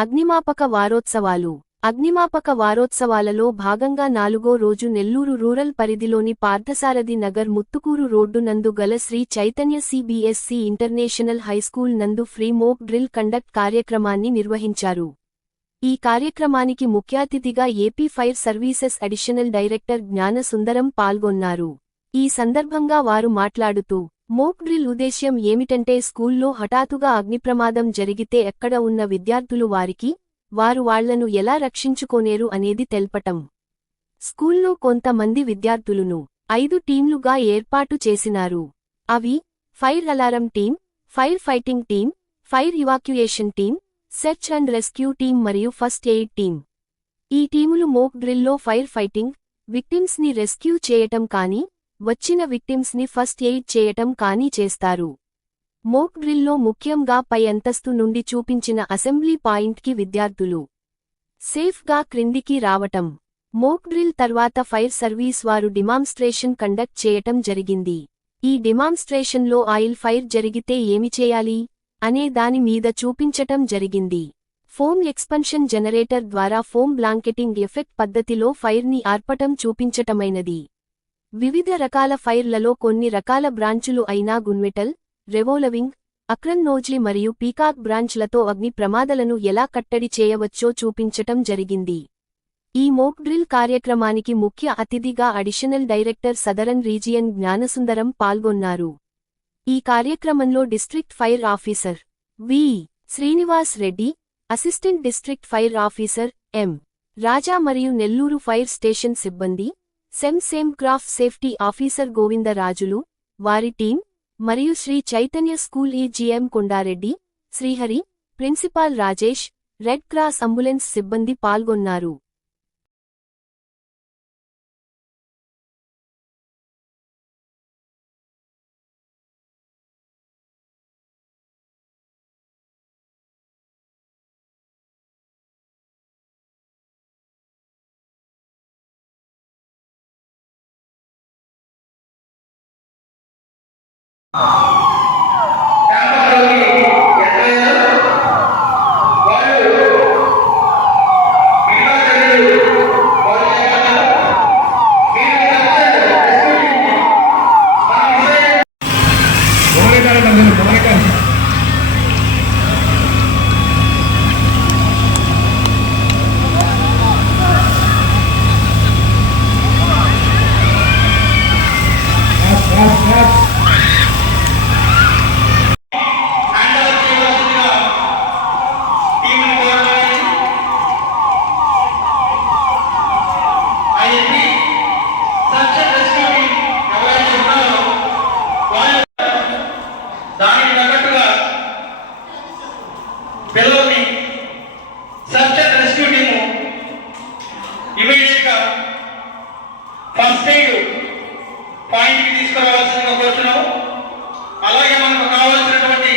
అగ్నిమాపక వారోత్సవాలు. అగ్నిమాపక వారోత్సవాలలో భాగంగా 4వ రోజు నెల్లూరు రూరల్ పరిధిలోని పార్థసారథి నగర్ ముత్తుకూరు రోడ్డు నందు గల Sri Chaitanya CBSE international high school నందు ఫ్రీ మోక్ డ్రిల్ కండక్ట్ కార్యక్రమాన్ని నిర్వహించారు. ఈ కార్యక్రమానికి ముఖ్యాతిథిగా AP fire services additional director Gnana Sundaram పాల్గొన్నారు. ఈ సందర్భంగా వారు మాట్లాడుతూ, మోక్ డ్రిల్ ఉద్దేశ్యం ఏమిటంటే స్కూల్లో హఠాత్తుగా అగ్నిప్రమాదం జరిగితే ఎక్కడ ఉన్న విద్యార్థులు వారు వాళ్లను ఎలా రక్షించుకోనేరు అనేది తెల్పటం. స్కూల్లో కొంతమంది విద్యార్థులను 5 టీంలుగా ఏర్పాటు చేసినారు. అవి fire alarm team, fire fighting team, fire evacuation team, search and rescue team మరియు ఫస్ట్ ఎయిడ్ టీం. ఈ టీములు మోక్ డ్రిల్లో ఫైర్ ఫైటింగ్, విక్టిమ్స్ ని రెస్క్యూ చేయటం కానీ, వచ్చిన విక్టిమ్స్ ని ఫస్ట్ ఎయిడ్ చేయటం కానీ చేస్తారు. మోక్ డ్రిల్లో ముఖ్యంగా పై అంతస్తు నుండి చూపించిన అసెంబ్లీ పాయింట్కి విద్యార్థులు సేఫ్గా క్రిందికి రావటం. మోక్ డ్రిల్ తర్వాత ఫైర్ సర్వీస్ వారు డిమాన్స్ట్రేషన్ కండక్ట్ చేయటం జరిగింది. ఈ డిమాన్స్ట్రేషన్లో ఆయిల్ ఫైర్ జరిగితే ఏమి చేయాలి అనే దాని మీద చూపించటం జరిగింది. ఫోమ్ ఎక్స్పన్షన్ జనరేటర్ ద్వారా ఫోమ్ బ్లాంకెటింగ్ ఎఫెక్ట్ పద్ధతిలో ఫైర్ని ఆర్పటం చూపించటమైనది. వివిధ రకాల ఫైర్లలో కొన్ని రకాల బ్రాంచులు అయిన గున్మెటల్, రెవోలవింగ్, అక్రన్ నోజ్లీ మరియు పీకాక్ బ్రాంచ్లతో అగ్ని ప్రమాదాలను ఎలా కట్టడి చేయవచ్చో చూపించటం జరిగింది. ఈ మోక్ డ్రిల్ కార్యక్రమానికి ముఖ్య అతిథిగా additional director southern region Gnanasundaram పాల్గొన్నారు. ఈ కార్యక్రమంలో district fire officer V. Srinivas Reddy, assistant district fire officer M. Raja మరియు నెల్లూరు ఫైర్ స్టేషన్ సిబ్బంది, same craft safety officer Govindarajulu, వారి టీం మరియు Sri Chaitanya school EGM Kondareddy, Srihari, principal Rajesh, red cross ambulance సిబ్బంది పాల్గొన్నారు. పిల్లల్ని సర్చ్ అండ్ రెస్క్యూ టీము ఇమీడియట్గా ఫస్ట్ ఎయిడ్ పాయింట్కి తీసుకురావాల్సిందిగా కోరుతున్నాము. అలాగే మనకు కావాల్సినటువంటి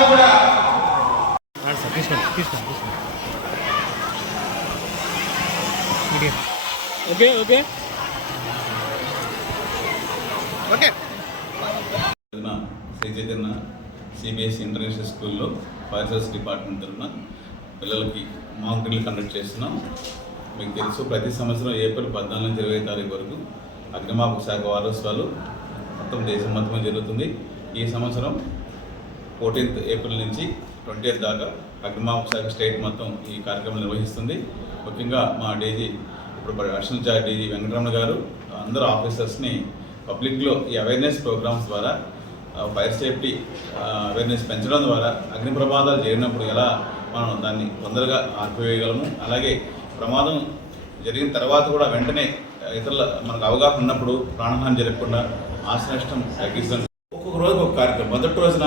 అందరూ కూడా okay okay okay. Shri Chaitanya CBSE international స్కూల్లో ఫైర్ సర్వీస్ డిపార్ట్మెంట్ తరఫున పిల్లలకి మాక్ డ్రిల్ కండక్ట్ చేస్తున్నాం. మీకు తెలుసు, ప్రతి సంవత్సరం ఏప్రిల్ 14 నుంచి 20 తారీఖు వరకు అగ్నిమాపక శాఖ వారోత్సవాలు మొత్తం దేశం మొత్తం జరుగుతుంది. ఈ సంవత్సరం 14th ఏప్రిల్ నుంచి 20th దాకా అగ్నిమాపక శాఖ స్టేట్ మొత్తం ఈ కార్యక్రమం నిర్వహిస్తుంది. ముఖ్యంగా మా డీజీ, ఇప్పుడు అడిషనల్ చార్జ్ డీజీ వెంకటరమణ గారు అందరూ ఆఫీసర్స్ని పబ్లిక్లో ఈ అవేర్నెస్ ప్రోగ్రామ్స్ ద్వారా ఫైర్ సేఫ్టీ అవేర్నెస్ పెంచడం ద్వారా అగ్ని ప్రమాదాలు జరిగినప్పుడు ఎలా మనం దాన్ని తొందరగా ఆర్పివేయగలము, అలాగే ప్రమాదం జరిగిన తర్వాత కూడా వెంటనే ఇతరుల మనకు అవగాహన ఉన్నప్పుడు ప్రాణహాని జరగకుండా ఆస్తి నష్టం తగ్గించడం. ఒక్కొక్క రోజు ఒక కార్యక్రమం. మొదటి రోజున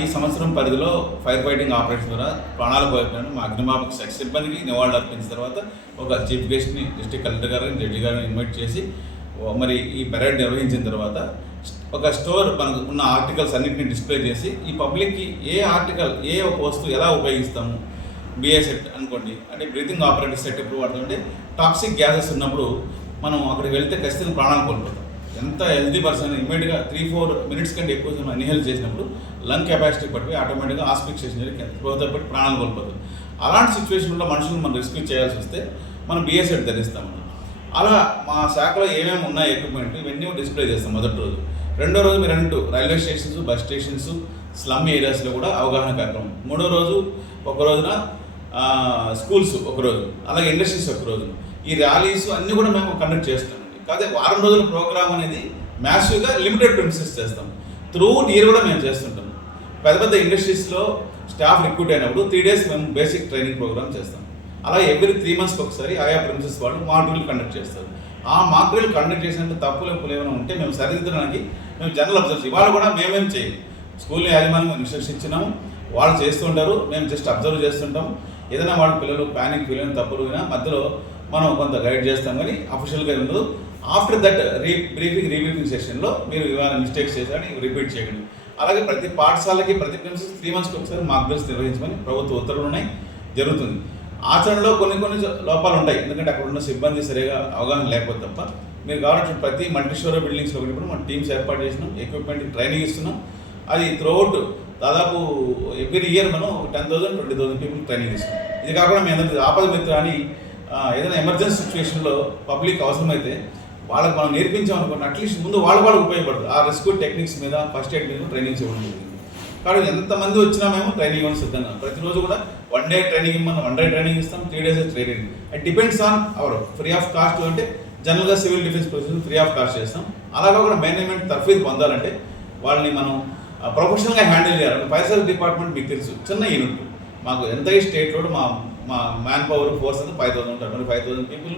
ఈ సంవత్సరం పరిధిలో ఫైర్ ఫైటింగ్ ఆపరేషన్ ద్వారా ప్రాణాలు పోయిన మా అగ్నిమాపక శాఖ సిబ్బందికి నివాళులు అర్పించిన తర్వాత ఒక చీఫ్ గెస్ట్ని డిస్ట్రిక్ట్ కలెక్టర్ గారిని, జడ్జి గారిని ఇన్వైట్ చేసి మరి ఈ పెరేడ్ నిర్వహించిన తర్వాత ఒక స్టోర్ మనకు ఉన్న ఆర్టికల్స్ అన్నింటినీ డిస్ప్లే చేసి ఈ పబ్లిక్కి ఏ ఆర్టికల్, ఏ ఒక వస్తువు ఎలా ఉపయోగిస్తాము, బిఏ సెట్ అనుకోండి, అంటే బ్రీతింగ్ ఆపరేటర్ సెట్ ఎప్పుడు వాడుతుంటే టాక్సిక్ గ్యాసెస్ ఉన్నప్పుడు మనం అక్కడికి వెళ్తే ఖచ్చితంగా ప్రాణాలు కోల్పోతాం. ఎంత హెల్తీ పర్సన్ ఇమీడియట్గా 3-4 మినిట్స్ కంటే ఎక్కువ మనం ఇన్హేల్ చేసినప్పుడు లంగ్ కెపాసిటీ పడిపోయి ఆటోమేటిక్గా ఆస్పిక్సేషన్ జరిగి పడి ప్రాణాలు కోల్పోతాం. అలాంటి సిచ్యువేషన్లో మనుషులు మనం రెస్క్యూ చేయాల్సి వస్తే మనం బిఏ సెట్ ధరిస్తాము. అలా మా శాఖలో ఏమేమి ఉన్నాయి ఎక్విప్మెంట్ ఇవన్నీ డిస్ప్లే చేస్తాం మొదటి రోజు. రెండో రోజు మీరు అన్నట్టు railway stations, bus stations, slum ఏరియాస్లో కూడా అవగాహన కార్యక్రమం. మూడో రోజు ఒక రోజున స్కూల్స్ ఒకరోజు, అలాగే ఇండస్ట్రీస్ ఒకరోజు. ఈ ర్యాలీస్ అన్నీ కూడా మేము కండక్ట్ చేస్తామండి. కాదే వారం రోజుల ప్రోగ్రామ్ అనేది మ్యాసివ్గా లిమిటెడ్ ప్రిన్సెస్ చేస్తాం. త్రూఅవుట్ ఇయర్ కూడా మేము చేస్తుంటాం. పెద్ద పెద్ద ఇండస్ట్రీస్లో స్టాఫ్ రిక్రూట్ అయినప్పుడు 3 days మేము బేసిక్ ట్రైనింగ్ ప్రోగ్రామ్ చేస్తాం. అలాగే ఎవ్రీ 3 months ఒకసారి ఆయా ప్రిన్సెస్ వాళ్ళు మాక్ డ్రిల్ కండక్ట్ చేస్తారు. ఆ మాక్ డ్రిల్ కండక్ట్ చేసినందుకు తప్పులు ఏమైనా ఉంటే మేము సరిదిద్దడానికి మేము జనరల్ అబ్జర్వ్ ఇవాళ కూడా మేమేం చేయాలి. స్కూల్ యాజమాన్యం ఇన్స్ట్రక్షన్ ఇచ్చినాము, వాళ్ళు చేస్తుంటారు, మేము జస్ట్ అబ్జర్వ్ చేస్తుంటాం. ఏదైనా వాళ్ళ పిల్లలు ప్యానిక్ ఫీల్ అయిన తప్పులు అయినా మధ్యలో మనం కొంత గైడ్ చేస్తాం, కానీ అఫీషియల్గా ఉండదు. ఆఫ్టర్ దట్ రీబ్రీఫింగ్ సెషన్లో మీరు ఇవాళ మిస్టేక్స్ చేశారని రిపీట్ చేయకండి. అలాగే ప్రతి పాఠశాలకి ప్రతి ప్రిన్సిపల్ 3 months ఒకసారి మాక్ డ్రిల్స్ నిర్వహించమని ప్రభుత్వ ఉత్తర్వులు ఉన్నాయి, జరుగుతుంది. ఆచరణలో కొన్ని లోపాలు ఉంటాయి, ఎందుకంటే అక్కడ ఉన్న సిబ్బంది సరిగా అవగాహన లేకపోతే తప్ప. మీరు కావాలంటే ప్రతి మల్టీ స్టోరీ బిల్డింగ్స్లో ఒకటి మనం టీమ్స్ ఏర్పాటు చేసినాం, ఎక్విప్మెంట్ ట్రైనింగ్ ఇస్తున్నాం. అది త్రూఅవుట్ దాదాపు ఎవ్రీ ఇయర్ మనం 10,000 20,000 పీపుల్ ట్రైనింగ్ ఇస్తున్నాం. ఇది కాకుండా మేము అందరికీ ఆపద మిత్ర అని ఏదైనా ఎమర్జెన్సీ సిచ్యువేషన్లో పబ్లిక్ అవసరమైతే వాళ్ళకి మనం నేర్పించామనుకోండి, అట్లీస్ట్ ముందు వాళ్ళు ఉపయోగపడుతుంది. ఆ రెస్క్యూ టెక్నిక్స్ మీద, ఫస్ట్ ఎయిడ్ మీద ట్రైనింగ్స్ ఇవ్వడం జరిగింది. కాబట్టి ఎంతమంది వచ్చినా మేము ట్రైనింగ్ ఇవ్వడం సిద్ధంగా. ప్రతిరోజు కూడా 1 day ట్రైనింగ్ ఇవ్వమని 1 day ట్రైనింగ్ ఇస్తాం, 3 days training. It depends on hour free of cost. అంటే జనరల్గా civil defence process free of cost చేస్తాం. అలాగే కూడా మేనేజ్మెంట్ తర్ఫీదు పొందాలంటే వాళ్ళని మనం ప్రొఫెషనల్గా హ్యాండిల్ చేయాలి. ఫైర్ సర్వీస్ డిపార్ట్మెంట్ మీకు తెలుసు, చిన్న యూనిట్. మాకు ఎంత స్టేట్లో మా మ్యాన్ పవర్ ఫోర్స్ అంతా 5,000 ఉంటారు. మరి 5,000 people,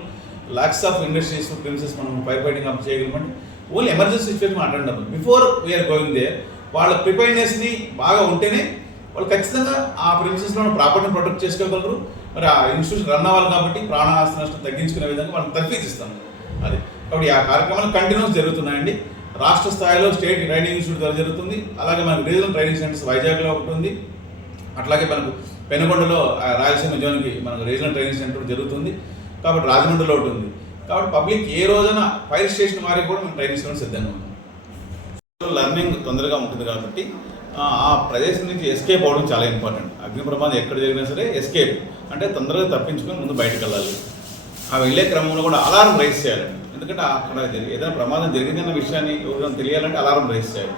lakhs of industries, princes మనం ఫైర్ ఫైటింగ్ అప్ చేయగలమంటే ఓన్లీ ఎమర్జెన్సీ సిచ్యువేషన్ అటెండ్ అవ్వదు. బిఫోర్ వీఆర్ గోయింగ్ దే వాళ్ళ ప్రిపేర్నెస్ని బాగా ఉంటేనే వాళ్ళు ఖచ్చితంగా ఆ ప్రిన్సెస్లో ప్రాపర్టీని ప్రొటెక్ట్ చేసుకోగలరు. మరి ఆ ఇన్స్టిట్యూషన్ రన్ అవ్వాలి కాబట్టి ప్రాణ ఆస్తి నష్టం తగ్గించుకునే విధంగా వాళ్ళని తర్ఫీదిస్తాం. అది కాబట్టి ఆ కార్యక్రమాలు కంటిన్యూస్ జరుగుతున్నాయండి. రాష్ట్ర స్థాయిలో స్టేట్ ట్రైనింగ్ ఇన్స్టిట్యూట్ ద్వారా జరుగుతుంది. అలాగే మనకు రీజనల్ ట్రైనింగ్ సెంటర్స్ వైజాగ్లో ఒకటి ఉంది. అట్లాగే మనకు పెనుగొండలో రాయలసీమ జోన్కి మనకు రీజనల్ ట్రైనింగ్ సెంటర్ జరుగుతుంది. కాబట్టి రాజమండ్రిలో ఒకటి ఉంది. కాబట్టి పబ్లిక్ ఏ రోజున ఫైర్ స్టేషన్ వారికి కూడా మేము ట్రైనింగ్ ఇవ్వడం సిద్ధంగా ఉన్నాం. లర్నింగ్ తొందరగా ఉంటుంది కాబట్టి ఆ ప్రదేశం నుంచి ఎస్కేప్ అవ్వడం చాలా ఇంపార్టెంట్. అగ్ని ప్రమాదం ఎక్కడ జరిగినా సరే ఎస్కేప్ అంటే తొందరగా తప్పించుకొని ముందు బయటకు వెళ్ళాలి. ఆ వెళ్ళే క్రమంలో కూడా అలారం రైజ్ చేయాలండి. ఎందుకంటే అక్కడ ఏదైనా ప్రమాదం జరిగిందన్న విషయాన్ని ఎవరైనా తెలియాలంటే అలారం రైజ్ చేయాలి.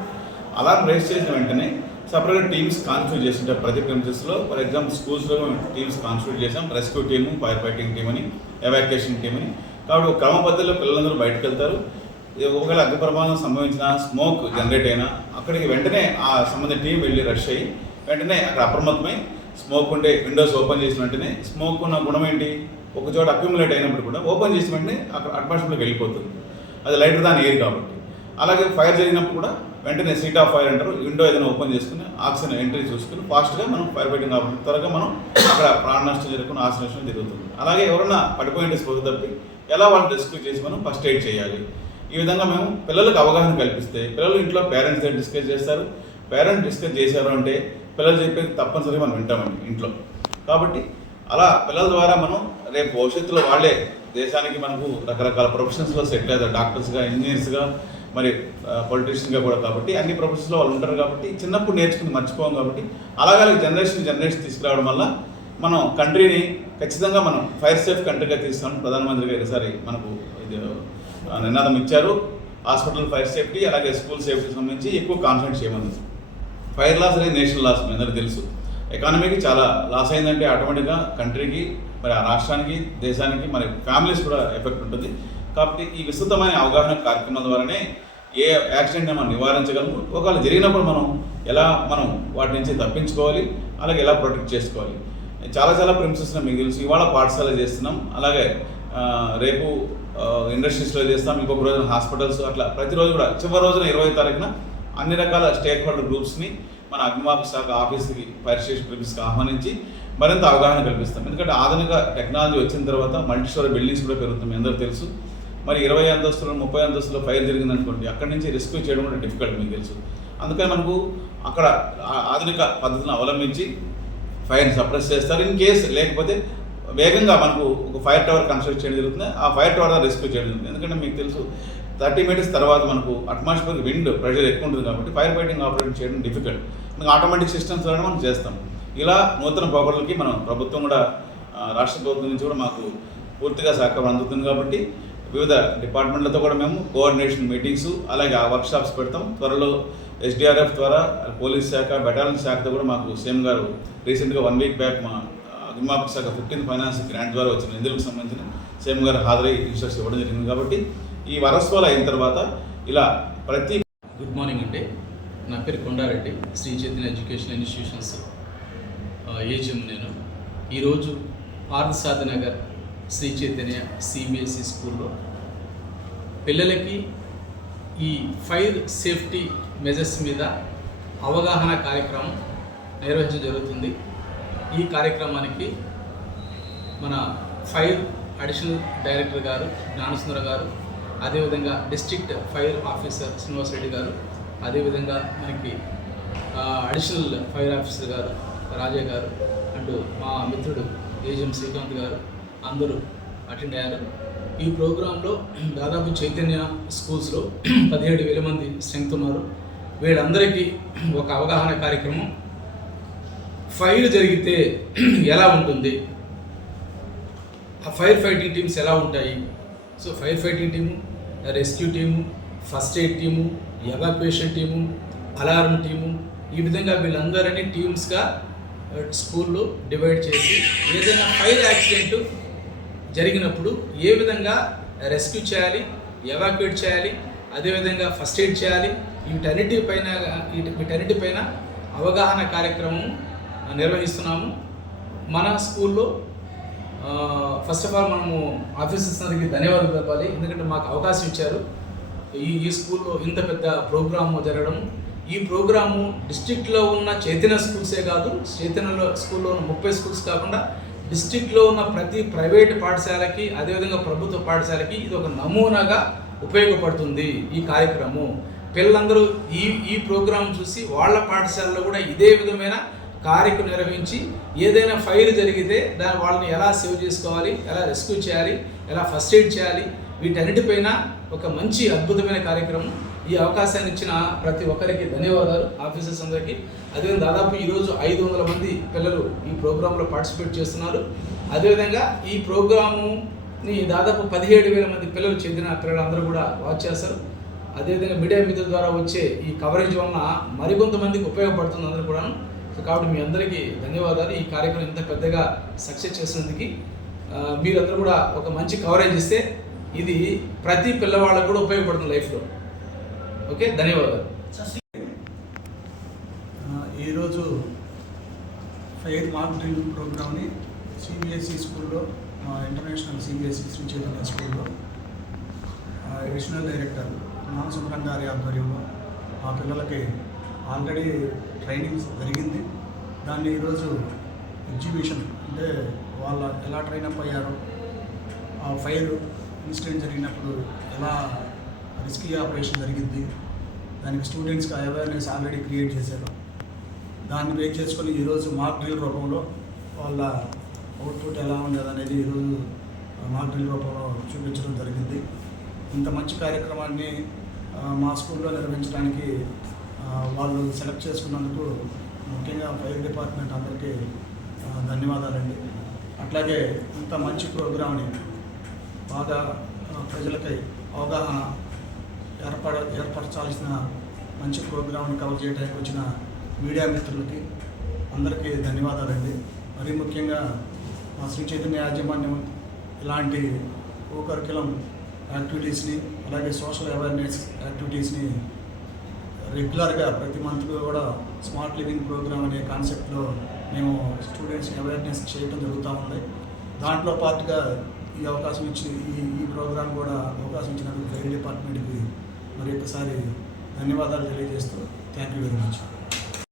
అలారం రైజ్ చేసిన వెంటనే సపరేట్గా టీమ్స్ కాన్స్టిట్యూట్ చేస్తుంటారు ప్రతి ప్రిమిసెస్లో. ఫర్ ఎగ్జాంపుల్ స్కూల్స్లో టీమ్స్ కాన్స్టిట్యూట్ చేసాం. Rescue team, fire fighting team అని, ఎవాక్యుయేషన్ టీమ్ అని. కాబట్టి ఒక క్రమ పద్ధతిలో పిల్లలందరూ బయటకు వెళ్తారు. ఒకవేళ అగ్ని ప్రమాదం సంభవించిన, స్మోక్ జనరేట్ అయినా అక్కడికి వెంటనే ఆ సంబంధించిన టీం వెళ్ళి రష్ అయ్యి వెంటనే అక్కడ అప్రమత్తమై స్మోక్ ఉంటే విండోస్ ఓపెన్ చేసిన వెంటనే, స్మోక్ ఉన్న గుణం ఏంటి, ఒక చోట అక్యుములేట్ అయినప్పుడు కూడా ఓపెన్ చేసిన వెంటనే అక్కడ అట్మాస్ఫియర్లోకి వెళ్ళిపోతుంది. అది లైటర్ దాని ఎయిర్ కాబట్టి. అలాగే ఫైర్ జరిగినప్పుడు కూడా వెంటనే సీట్ ఆఫ్ ఫైర్ అంటారు, విండో ఏదైనా ఓపెన్ చేసుకుని ఆక్సిజన్ ఎంట్రీ చూసుకుని ఫాస్ట్గా మనం ఫైర్ ఫైటింగ్ కాబట్టి త్వరగా మనం అక్కడ ప్రాణ నష్టం జరుగుతున్న ఆస్తి నష్టం జరుగుతుంది. అలాగే ఎవరైనా పడిపోయింటే స్పృహ తప్పి ఎలా వాళ్ళని రెస్క్యూ చేసి మనం ఫస్ట్ ఎయిడ్ చేయాలి. ఈ విధంగా మేము పిల్లలకు అవగాహన కల్పిస్తే పిల్లలు ఇంట్లో పేరెంట్స్ డిస్కస్ చేస్తారు. పేరెంట్స్ డిస్కస్ చేశారు అంటే పిల్లలు చెప్పేది తప్పనిసరిగా మనం వింటామండి ఇంట్లో. కాబట్టి అలా పిల్లల ద్వారా మనం రేపు భవిష్యత్తులో వాళ్ళే దేశానికి మనకు రకరకాల ప్రొఫెషన్స్లో సెటిల్ అవుతారు, డాక్టర్స్గా, ఇంజనీర్స్గా, మరి పొలిటీషియన్గా కూడా. కాబట్టి అన్ని ప్రొఫెషన్స్లో వాళ్ళు ఉంటారు కాబట్టి చిన్నప్పుడు నేర్చుకుని మర్చిపోం. కాబట్టి అలాగే జనరేషన్ తీసుకురావడం వల్ల మనం కంట్రీని ఖచ్చితంగా మనం ఫైర్ సేఫ్ కంట్రీగా తీస్తాం. ప్రధానమంత్రి గారు ఈసారి మనకు ఇది నినాదం ఇచ్చారు. హాస్పిటల్ ఫైర్ సేఫ్టీ, అలాగే స్కూల్ సేఫ్టీకి సంబంధించి ఎక్కువ కాన్సన్ట్రేట్ చేయమని. ఫైర్ లాస్ అనేది నేషనల్ లాస్, మీ అందరికీ తెలుసు. ఎకానమీకి చాలా లాస్ అయిందంటే ఆటోమేటిక్గా కంట్రీకి, మరి ఆ రాష్ట్రానికి, దేశానికి, మరి ఫ్యామిలీస్ కూడా ఎఫెక్ట్ ఉంటుంది. కాబట్టి ఈ విస్తృతమైన అవగాహన కార్యక్రమం ద్వారానే ఏ యాక్సిడెంట్ని మనం నివారించగలము, ఒకవేళ జరిగినప్పుడు మనం ఎలా వాటి నుంచి తప్పించుకోవాలి, అలాగే ఎలా ప్రొటెక్ట్ చేసుకోవాలి. చాలా ప్రిన్సెస్లో మీకు తెలుసు. ఇవాళ పాఠశాల చేస్తున్నాం, అలాగే రేపు ఇండస్ట్రీస్లో చేస్తాం, ఇంకొక రోజున హాస్పిటల్స్, అట్లా ప్రతిరోజు కూడా చివరి రోజున 20వ తారీఖున అన్ని రకాల స్టేక్ హోల్డర్ గ్రూప్స్ని మన అగ్నిమాపక శాఖ ఆఫీస్కి, ఫైర్ స్టేషన్ ప్రిన్స్కి ఆహ్వానించి మరింత అవగాహన కల్పిస్తాం. ఎందుకంటే ఆధునిక టెక్నాలజీ వచ్చిన తర్వాత మల్టీ స్టోరీ బిల్డింగ్స్ కూడా పెరుగుతాయి, మీ అందరూ తెలుసు. మరి 20 అంతస్తులు, 30 అంతస్తులో ఫైర్ జరిగిందనుకోండి, అక్కడి నుంచి రెస్క్యూ చేయడం కూడా డిఫికల్ట్, మీకు తెలుసు. అందుకని మనకు అక్కడ ఆధునిక పద్ధతిని అవలంబించి ఫైర్ని సప్రెస్ చేస్తారు. ఇన్ కేసు లేకపోతే వేగంగా మనకు ఒక ఫైర్ టవర్ కన్స్ట్రక్ట్ చేయడం జరుగుతుంది, ఆ ఫైర్ టవర్ రెస్క్యూ చేయడం జరుగుతుంది. ఎందుకంటే మీకు తెలుసు 30 మీటర్స్ తర్వాత మనకు అట్మాస్ఫియర్ విండ్ ప్రెషర్ ఎక్కువ ఉంటుంది కాబట్టి ఫైర్ ఫైటింగ్ ఆపరేట్ చేయడం డిఫికల్ట్. మనకు ఆటోమేటిక్ సిస్టమ్స్ ద్వారా మనం చేస్తాం. ఇలా నూతన పోకడలకి మనం ప్రభుత్వం కూడా, రాష్ట్ర ప్రభుత్వం నుంచి కూడా మాకు పూర్తిగా సహకారం అందుతుంది. కాబట్టి వివిధ డిపార్ట్మెంట్లతో కూడా మేము కోఆర్డినేషన్ మీటింగ్స్, అలాగే ఆ వర్క్షాప్స్ పెడతాం. త్వరలో SDRF ద్వారా పోలీస్ శాఖ, బెటాలియన్ శాఖతో కూడా మాకు సీఎం గారు రీసెంట్గా 1 వీక్ బ్యాక్ మా అగ్నిమాపక శాఖ 15th ఫైనాన్స్ గ్రాంట్ ద్వారా వచ్చిన నిధులకు సంబంధించిన సీఎం గారు హాజరై ఇన్స్ట్రక్షన్ ఇవ్వడం జరిగింది. కాబట్టి ఈ వారోత్సవాలు అయిన తర్వాత ఇలా ప్రతి గుడ్ మార్నింగ్ అండి. నా పేరు Kondareddy, Sri Chaitanya education institutions AGM. నేను ఈరోజు పార్థసారథి నగర్ శ్రీ చైతన్య CBSE స్కూల్లో పిల్లలకి ఈ ఫైర్ సేఫ్టీ మెజర్స్ మీద అవగాహన కార్యక్రమం నిర్వహించడం జరుగుతుంది. ఈ కార్యక్రమానికి మన ఫైర్ అడిషనల్ డైరెక్టర్ గారు జ్ఞానసుందర గారు, అదేవిధంగా district fire officer Srinivas Reddy గారు, అదేవిధంగా మనకి అడిషనల్ ఫైర్ ఆఫీసర్ గారు రాజయ్య గారు, అండ్ మా మిత్రుడు ఏజిఎం శ్రీకాంత్ గారు అందరూ అటెండ్ అయ్యారు. ఈ ప్రోగ్రాంలో దాదాపు చైతన్య స్కూల్స్లో 17,000 మంది స్ట్రెంగ్త్ ఉన్నారు. వీళ్ళందరికీ ఒక అవగాహన కార్యక్రమం, ఫైర్ జరిగితే ఎలా ఉంటుంది, ఆ ఫైర్ ఫైటింగ్ టీమ్స్ ఎలా ఉంటాయి. So fire fighting team, rescue team, first aid team, evacuation team, alarm team, ఈ విధంగా వీళ్ళందరినీ టీమ్స్గా స్కూల్లో డివైడ్ చేసి ఏదైనా ఫైర్ యాక్సిడెంట్ జరిగినప్పుడు ఏ విధంగా రెస్క్యూ చేయాలి, ఎవాక్యుయేట్ చేయాలి, అదేవిధంగా ఫస్ట్ ఎయిడ్ చేయాలి, వీటన్నిటిపైన అవగాహన కార్యక్రమం నిర్వహిస్తున్నాము. మన స్కూల్లో ఫస్ట్ ఆఫ్ ఆల్ మనము ఆఫీసర్స్ అందరికీ ధన్యవాదాలు చెప్పాలి. ఎందుకంటే మాకు అవకాశం ఇచ్చారు. ఈ స్కూల్లో ఇంత పెద్ద ప్రోగ్రాము జరగడం, ఈ ప్రోగ్రాము డిస్ట్రిక్ట్లో ఉన్న చైతన్య స్కూల్సే కాదు, చైతన్య స్కూల్లో ఉన్న 30 స్కూల్స్ కాకుండా డిస్ట్రిక్ట్లో ఉన్న ప్రతి ప్రైవేట్ పాఠశాలకి, అదేవిధంగా ప్రభుత్వ పాఠశాలకి ఇది ఒక నమూనాగా ఉపయోగపడుతుంది. ఈ కార్యక్రమం పిల్లలందరూ ఈ ప్రోగ్రాం చూసి వాళ్ళ పాఠశాలలో కూడా ఇదే విధమైన కార్యక్రమం నిర్వహించి ఏదైనా ఫైర్ జరిగితే వాళ్ళని ఎలా సేవ్ చేసుకోవాలి, ఎలా రెస్క్యూ చేయాలి, ఎలా ఫస్ట్ ఎయిడ్ చేయాలి, వీటన్నిటిపైన ఒక మంచి అద్భుతమైన కార్యక్రమం. ఈ అవకాశాన్ని ఇచ్చిన ప్రతి ఒక్కరికి ధన్యవాదాలు, ఆఫీసర్స్ అందరికీ. అదేవిధంగా దాదాపు ఈరోజు 500 మంది పిల్లలు ఈ ప్రోగ్రాంలో పార్టిసిపేట్ చేస్తున్నారు. అదేవిధంగా ఈ ప్రోగ్రాముని దాదాపు 17,000 మంది పిల్లలు చెందిన పిల్లలందరూ కూడా వాచ్ చేస్తారు. అదేవిధంగా మీడియా మిత్రుల ద్వారా వచ్చే ఈ కవరేజ్ వలన మరికొంతమందికి ఉపయోగపడుతుంది అందరూ కూడా. సో కాబట్టి మీ అందరికీ ధన్యవాదాలు. ఈ కార్యక్రమం ఇంత పెద్దగా సక్సెస్ చేసినందుకు మీరందరూ కూడా ఒక మంచి కవరేజ్ ఇస్తే ఇది ప్రతి పిల్లవాళ్ళకు కూడా ఉపయోగపడుతుంది లైఫ్లో. ఓకే, ధన్యవాదాలు. ఈరోజు ఫైర్ మాక్ డ్రిల్ ప్రోగ్రామ్ని CBSE స్కూల్లో, ఇంటర్నేషనల్ CBSE శ్రీ చైతన్య స్కూల్లో అడిషనల్ డైరెక్టర్ జ్ఞానసుందరం గారి ఆధ్వర్యంలో మా పిల్లలకి ఆల్రెడీ ట్రైనింగ్ జరిగింది. దాన్ని ఈరోజు ఎగ్జిబిషన్, అంటే వాళ్ళ ఎలా ట్రైనప్ అయ్యారో, ఆ ఫైర్ ఇన్సిడెంట్ జరిగినప్పుడు ఎలా రెస్క్యూ ఆపరేషన్ జరిగింది, దానికి స్టూడెంట్స్కి అవేర్నెస్ ఆల్రెడీ క్రియేట్ చేశారు. దాన్ని బేస్ చేసుకొని ఈరోజు మాక్ డ్రిల్ రూపంలో వాళ్ళ అవుట్పుట్ ఎలా ఉండేది అనేది ఈరోజు మాక్ డ్రిల్ రూపంలో చూపించడం జరిగింది. ఇంత మంచి కార్యక్రమాన్ని మా స్కూల్లో నిర్వహించడానికి వాళ్ళు సెలెక్ట్ చేసుకున్నందుకు ముఖ్యంగా ఫైర్ డిపార్ట్మెంట్ అందరికీ ధన్యవాదాలండి. అట్లాగే ఇంత మంచి ప్రోగ్రామ్ని బాగా ప్రజలకై అవగాహన ఏర్పరచాల్సిన మంచి ప్రోగ్రామ్ని కవర్ చేయడానికి వచ్చిన మీడియా మిత్రులకి అందరికీ ధన్యవాదాలండి. మరీ ముఖ్యంగా మా శ్రీ చైతన్య యాజమాన్యం ఇలాంటి కరికులం యాక్టివిటీస్ని అలాగే సోషల్ అవేర్నెస్ యాక్టివిటీస్ని రెగ్యులర్గా ప్రతి మంత్ కూడా స్మార్ట్ లివింగ్ ప్రోగ్రామ్ అనే కాన్సెప్ట్లో మేము స్టూడెంట్స్ని అవేర్నెస్ చేయడం జరుగుతూ ఉంది. దాంట్లో పాటుగా ఈ అవకాశం ఇచ్చి ఈ ప్రోగ్రాం కూడా అవకాశం ఇచ్చినందుకు ఫైర్ డిపార్ట్మెంట్కి మరి ఒక్కసారి ధన్యవాదాలు తెలియజేస్తూ థ్యాంక్ యూ వెరీ మచ్.